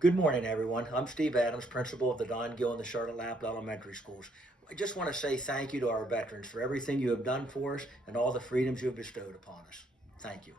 Good morning, everyone. I'm Steve Adams, principal of the Don Gill and the Charlotte Lap Elementary Schools. I just want to say thank you to our veterans for everything you have done for us and all the freedoms you have bestowed upon us. Thank you.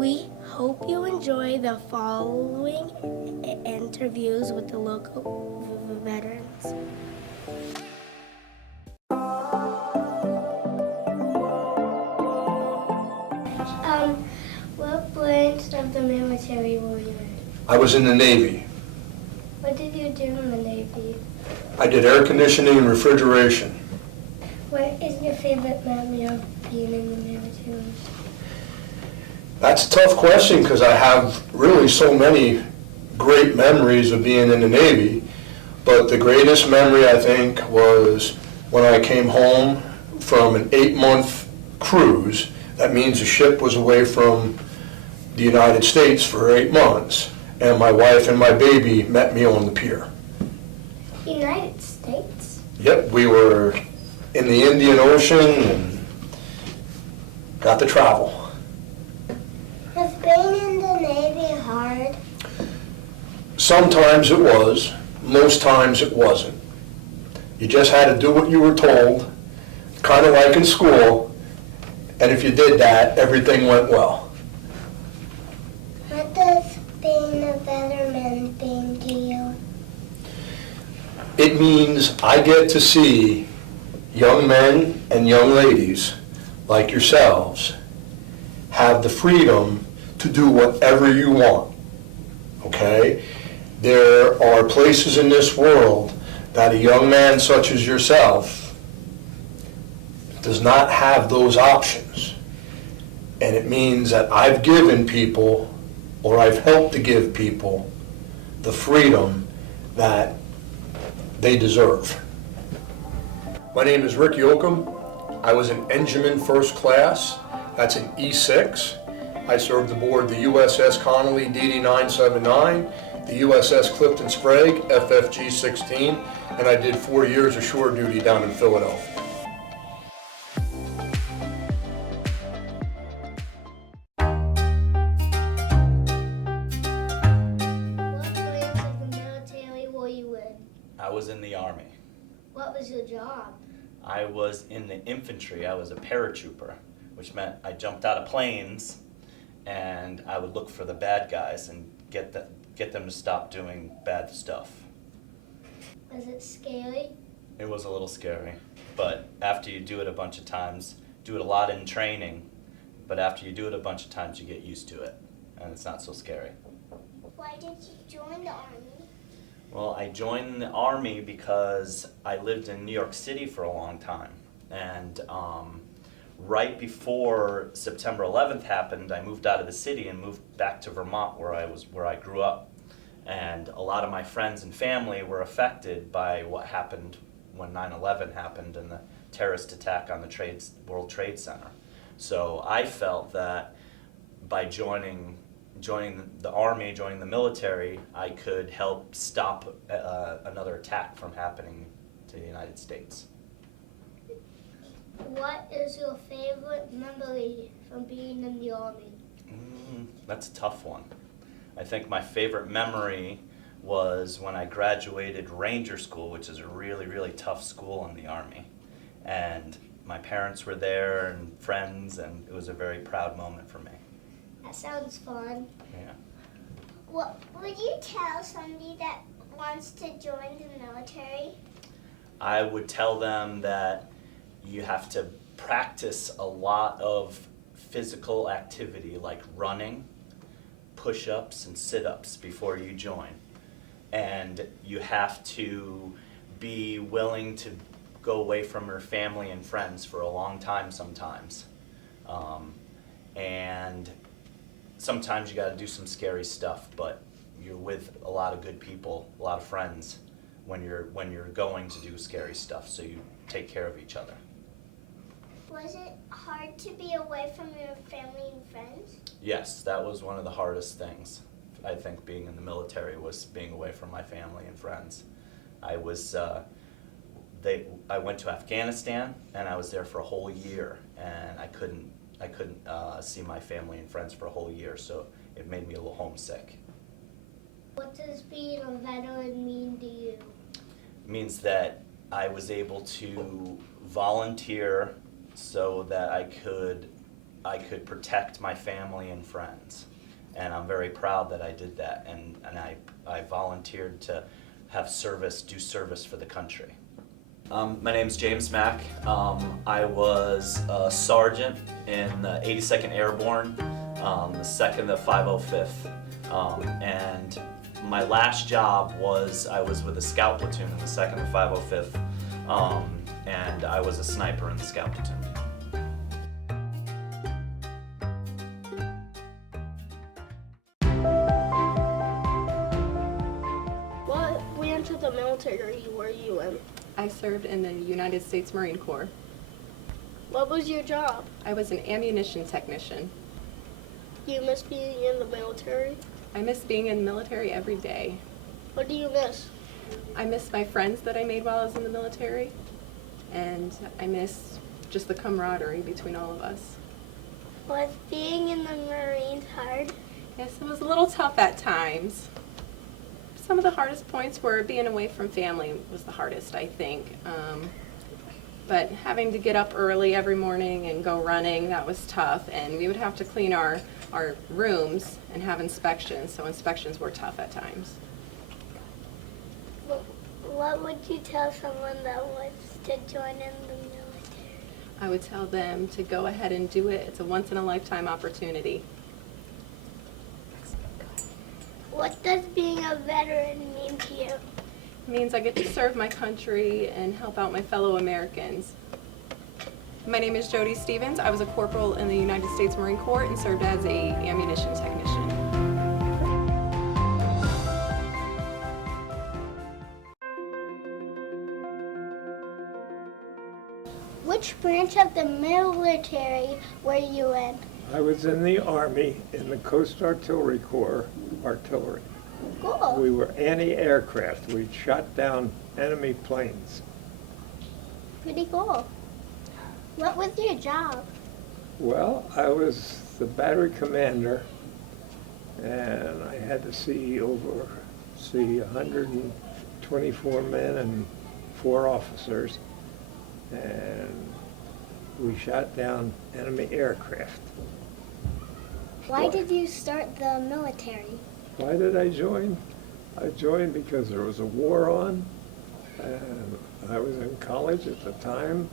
We hope you enjoy the following interviews with the local veterans. What branch of the military were you in? I was in the Navy. What did you do in the Navy? I did air conditioning and refrigeration. What is your favorite memory of being in the military? That's a tough question because I have really so many great memories of being in the Navy, but the greatest memory I think was when I came home from an 8-month cruise. That means the ship was away from the United States for 8 months, and my wife and my baby met me on the pier. United States? Yep, we were in the Indian Ocean and got to travel. Was being in the Navy hard? Sometimes it was, most times it wasn't. You just had to do what you were told, kind of like in school, and if you did that, everything went well. What does being a veteran mean to you? It means I get to see young men and young ladies like yourselves have the freedom to do whatever you want, okay? There are places in this world that a young man such as yourself does not have those options. And it means that I've given people, or I've helped to give people, the freedom that they deserve. My name is Rick Yoakum. I was an engineman first class. That's an E6. I served aboard the USS Connolly DD-979, the USS Clifton Sprague FFG 16, and I did 4 years of shore duty down in Philadelphia. What branch of the military were you in? I was in the Army. What was your job? I was in the infantry. I was a paratrooper, which meant I jumped out of planes and I would look for the bad guys and get them to stop doing bad stuff. Was it scary? It was a little scary, but after you do it a bunch of times, do it a lot in training, but after you do it a bunch of times, you get used to it, and it's not so scary. Why did you join the Army? Well, I joined the Army because I lived in New York City for a long time, and right before September 11th happened, I moved out of the city and moved back to Vermont, where I grew up. And a lot of my friends and family were affected by what happened when 9/11 happened and the terrorist attack on the World Trade Center. So I felt that by joining the Army, joining the military, I could help stop another attack from happening to the United States. What is your favorite memory from being in the Army? That's a tough one. I think my favorite memory was when I graduated Ranger School, which is a really, really tough school in the Army. And my parents were there and friends, and it was a very proud moment for me. That sounds fun. Yeah. What would you tell somebody that wants to join the military? I would tell them that you have to practice a lot of physical activity like running, push-ups and sit-ups before you join. And you have to be willing to go away from your family and friends for a long time sometimes. And sometimes you gotta do some scary stuff, but you're with a lot of good people, a lot of friends when you're going to do scary stuff, so you take care of each other. Was it hard to be away from your family and friends? Yes, that was one of the hardest things. I think being in the military was being away from my family and friends. I went to Afghanistan and I was there for a whole year, and I couldn't see my family and friends for a whole year, so it made me a little homesick. What does being a veteran mean to you? It means that I was able to volunteer so that I could I could protect my family and friends. And I'm very proud that I did that, and I volunteered to have service, do service for the country. My name's James Mack. I was a sergeant in the 82nd Airborne, the 505th. And my last job was, I was with a scout platoon in the 2nd and 505th, and I was a sniper in the scout platoon. What branch of the military were you in? I served in the United States Marine Corps. What was your job? I was an ammunition technician. Do you miss being in the military? I miss being in the military every day. What do you miss? I miss my friends that I made while I was in the military, and I miss just the camaraderie between all of us. Was being in the Marines hard? Yes, it was a little tough at times. Some of the hardest points were being away from family was the hardest, I think. But having to get up early every morning and go running, that was tough. And we would have to clean our rooms and have inspections, so inspections were tough at times. What would you tell someone that wants to join in the military? I would tell them to go ahead and do it. It's a once-in-a-lifetime opportunity. What does being a veteran mean to you? It means I get to serve my country and help out my fellow Americans. My name is Jody Stevens. I was a corporal in the United States Marine Corps and served as an ammunition technician. Which branch of the military were you in? I was in the Army in the Coast Artillery Corps, artillery. Cool. We were anti-aircraft. We shot down enemy planes. Pretty cool. What was your job? Well, I was the battery commander, and I had to see 124 men and 4 officers, and we shot down enemy aircraft. Why did you start the military? Why did I join? I joined because there was a war on, and I was in college at the time,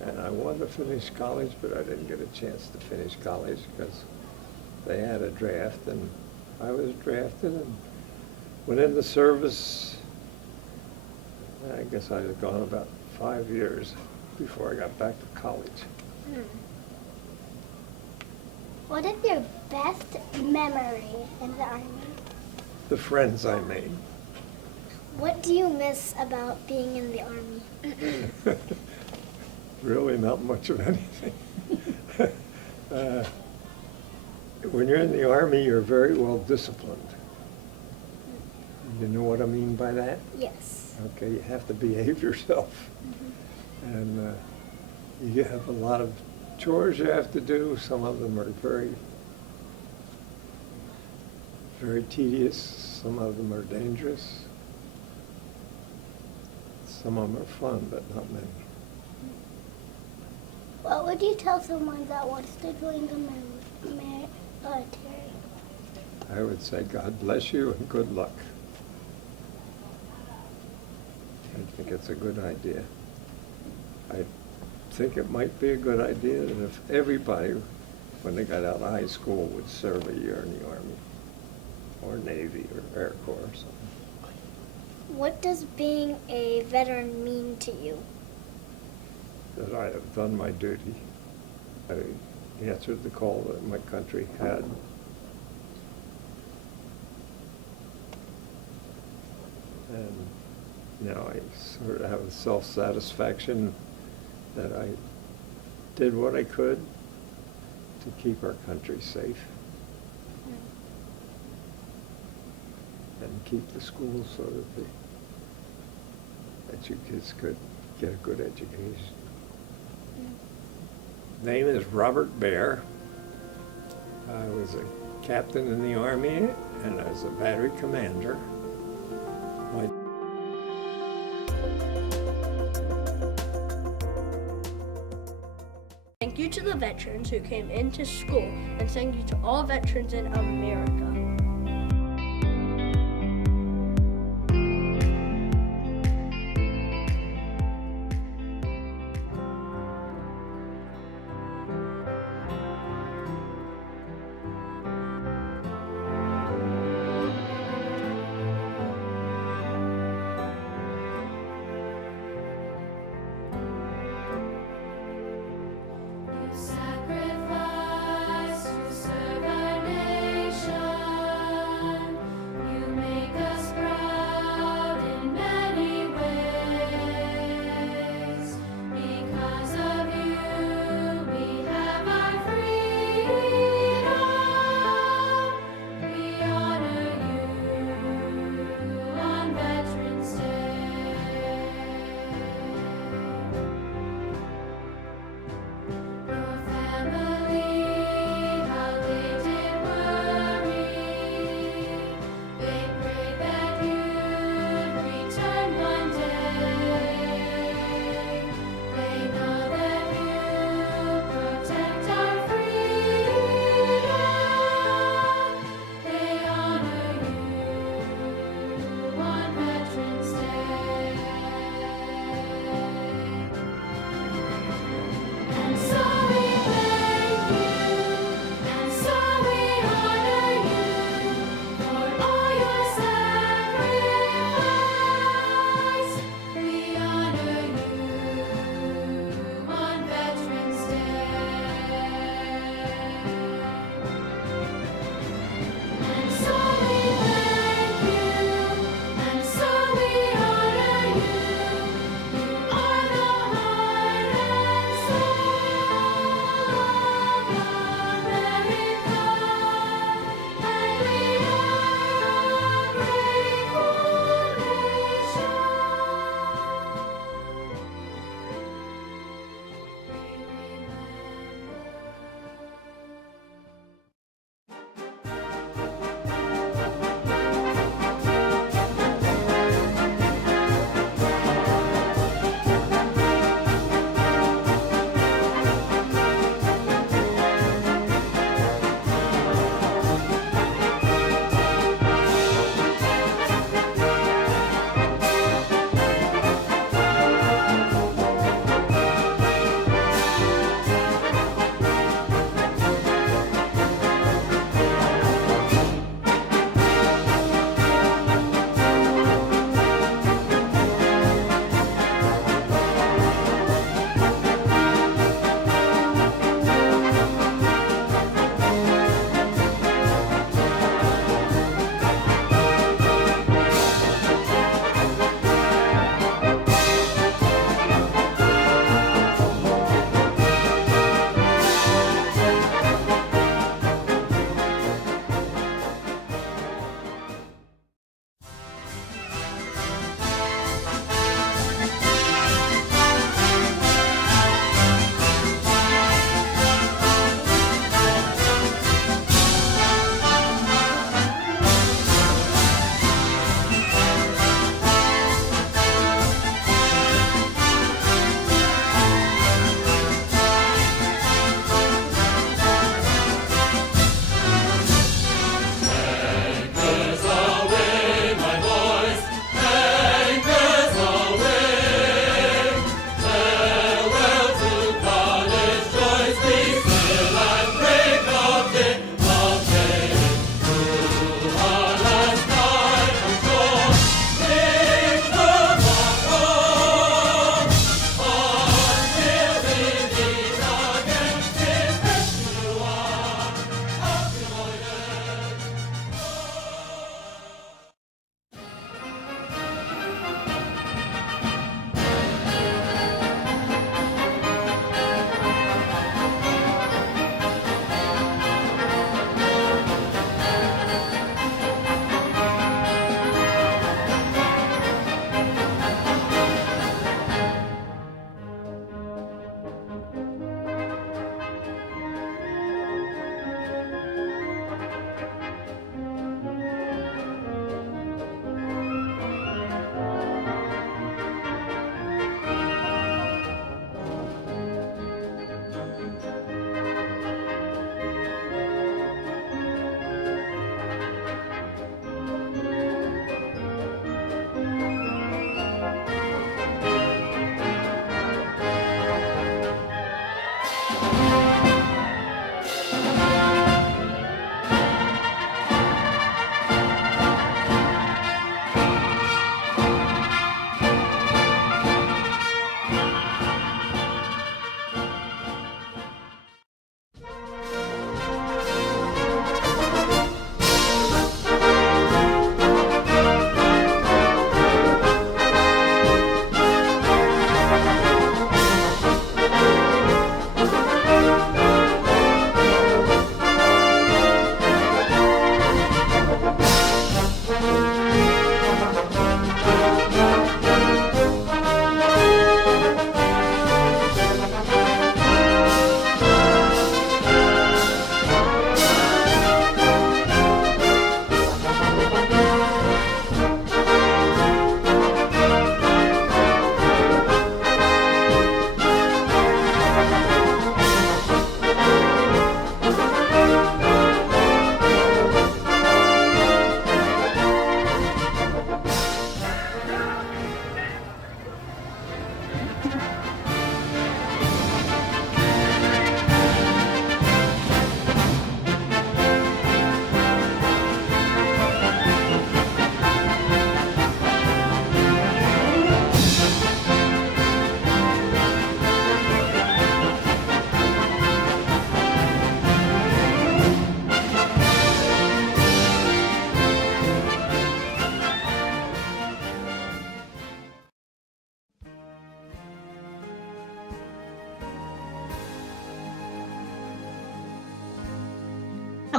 and I wanted to finish college, but I didn't get a chance to finish college because they had a draft, and I was drafted and went into service. I guess I had gone about 5 years before I got back to college. What is your best memory in the Army? The friends I made. What do you miss about being in the Army? Really not much of anything. When you're in the Army, you're very well disciplined. You know what I mean by that? Yes. Okay, you have to behave yourself. And you have a lot of chores you have to do. Some of them are very, very tedious. Some of them are dangerous. Some of them are fun, but not many. What would you tell someone that wants to join the military? I would say God bless you and good luck. I think it's a good idea. I think it might be a good idea that if everybody, when they got out of high school, would serve a year in the Army, or Navy, or Air Corps, or something. What does being a veteran mean to you? That I have done my duty. I answered the call that my country had. And now I sort of have a self-satisfaction that I did what I could to keep our country safe. And keep the schools so that you kids could get a good education. Name is Robert Bear. I was a captain in the Army and I was a battery commander. My Thank thank you to the veterans who came into school, and thank you to all veterans in America. Sacrifice to serve our nation.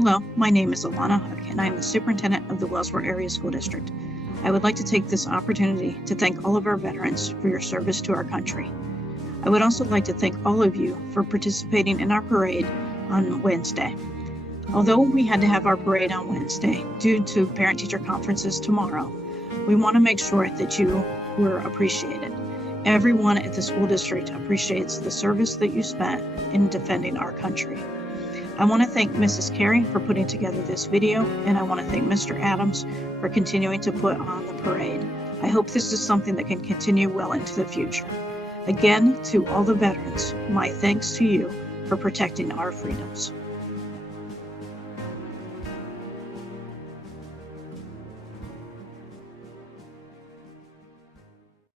Hello, my name is Alana Hook, and I am the superintendent of the Wellsboro Area School District. I would like to take this opportunity to thank all of our veterans for your service to our country. I would also like to thank all of you for participating in our parade on Wednesday. Although we had to have our parade on Wednesday due to parent-teacher conferences tomorrow, we want to make sure that you were appreciated. Everyone at the school district appreciates the service that you spent in defending our country. I want to thank Mrs. Carey for putting together this video, and I want to thank Mr. Adams for continuing to put on the parade. I hope this is something that can continue well into the future. Again, to all the veterans, my thanks to you for protecting our freedoms.